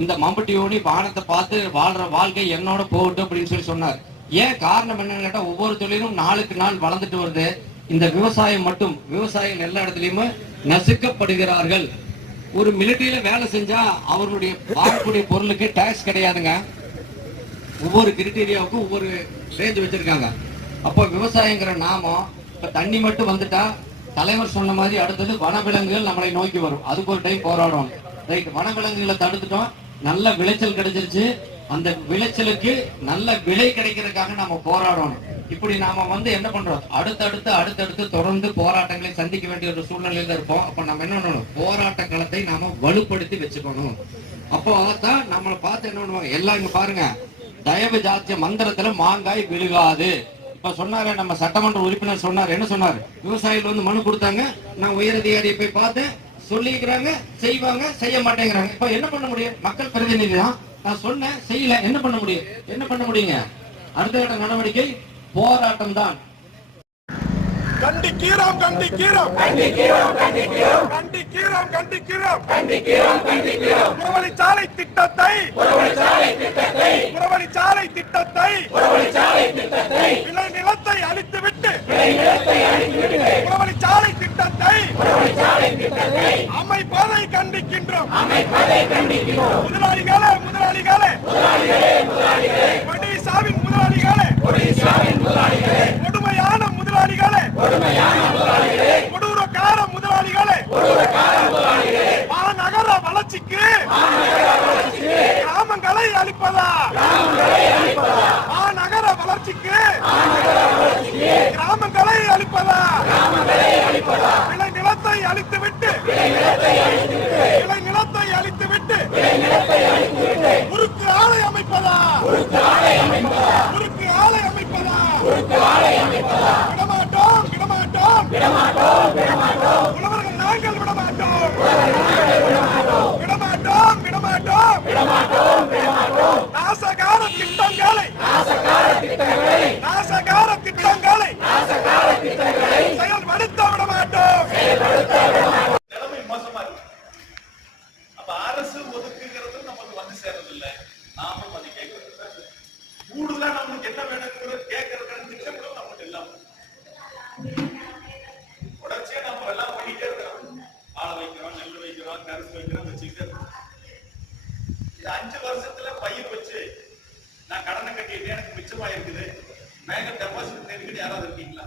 இந்த மம்பட்டியோடி வானத்தை பார்த்து வாழ்ற வாழ்க்கை என்னோட போகட்டும் அப்படின்னு சொல்லி சொன்னார். ஏன் காரணம் என்னன்னு கேட்டா ஒவ்வொரு தொழிலும் நாளுக்கு நாள் வளர்ந்துட்டு வருது. இந்த விவசாயம் மட்டும் விவசாயம் எல்லா இடத்துலயுமே நசுக்கப்படுகிறார்கள். ஒரு மிலிட்டரியில வேலை செஞ்சா அவர்களுடைய வாங்கக்கூடிய பொருளுக்கு டேக்ஸ் கிடையாதுங்க. ஒவ்வொரு கிரிட்டீரியாவுக்கும் ஒவ்வொரு ரேஞ்ச் வச்சிருக்காங்க. அப்போ விவசாயங்கிற நாமம் இப்ப தண்ணி மட்டும் வந்துட்டா தலைவர் சொன்ன மாதிரி அடுத்தது வனவிலங்குகள் நம்மளை நோக்கி வரும். அதுக்கு ஒரு டைம் போராடும் ரைட் வனவிலங்குகளை தடுத்துட்டோம். நல்ல விளைச்சல் கிடைச்சிருச்சு. அந்த விளைச்சலுக்கு நல்ல விலை கிடைக்கிறதுக்காக நாம போராடணும். இப்படி நாம வந்து என்ன பண்றோம்? அடுத்தடுத்து அடுத்தடுத்து தொடர்ந்து போராட்டங்களை சந்திக்க வேண்டிய ஒரு சூழ்நிலையில இருப்போம். அப்ப நம்ம என்ன பண்ணணும்? போராட்ட களத்தை நாம வலுப்படுத்தி வச்சுக்கணும். அப்போ தான் நம்மளை பார்த்து என்ன பண்ணுவாங்க எல்லாம் இங்க பாருங்க. தயவு ஜாத்திய மந்திரத்துல மாங்காய் விழுகாது. இப்ப சொன்னாரு நம்ம சட்டமன்ற உறுப்பினர் சொன்னார். என்ன சொன்னார்? விவசாயிகள் வந்து மனு கொடுத்தாங்க. நான் உயரதிகாரியை போய் பார்த்தேன். சொல்லிக்கிறாங்க செய்வாங்க செய்ய மாட்டேங்கிறாங்க. இப்ப என்ன பண்ண முடியும்? மக்கள் பிரதிநிதி தான் நான் சொன்னேன் செய்யல. என்ன பண்ண முடியும்? என்ன பண்ண முடியுங்க? அடுத்த கட்ட நடவடிக்கை போராட்டம் தான். கண்டிக்கிறோம் கண்டிக்கிறோம் கண்டிக்கிறோம் கண்டிக்கிறோம் கண்டிக்கிறோம் கண்டிக்கிறோம் கண்டிக்கிறோம் கண்டிக்கிறோம் புறவழிச்சாலை திட்டத்தை அமைப்பதை கண்டிக்கின்றோம். அமைப்பதை கண்டிக்கின்றோம். முதலாளிகளே முதலாளிகளே. முதலாளிகளே முதலாளிகளே. ஒடிசாவின் முதலாளிகளே. ஒடிசாவின் முதலாளிகளே. கொடுமையான முதலாளிகளே. கொடுமையான முதலாளிகளே. கொடூரக்கார முதலாளிகளே. கொடூரக்கார முதலாளிகளே. மாநகர வளர்ச்சிக்கு மாநகர வளர்ச்சிக்கு கிராமங்களை அழிப்பதா கிராமங்களை அழிப்பதா மாநகர வளர்ச்சிக்கு மாநகர வளர்ச்சிக்கு கிராமங்களை அழிப்பதா நிலத்தை அழித்துவிட்டு. நிலத்தை அழித்துவிட்டு. முறுக்கு ஆலை அமைப்பதா? அரசு ஒதுக்குங்கிறது நமக்கு வந்து சேர்றதில்ல நாமும் அதை கேட்கறது கூடுதலா நம்மளுக்கு என்ன வேணுங்கிறது கேட்கறதுக்கான கூட நமக்கு எல்லாம் தொடர்ச்சியா நம்ம எல்லாம் பண்ணிட்டே இருக்கிறோம். ஆள் வைக்கிறோம் நெல் வைக்கிறோம் கருசு வைக்கிறோம் வச்சுக்கிட்டே இது அஞ்சு வருஷத்துல பயிர் வச்சு நான் கடனை கட்டிட்டு எனக்கு மிச்சமா இருக்குது பேங்க் டெபாசிட் தெரிவிக்கிட்டு யாராவது இருக்கீங்களா?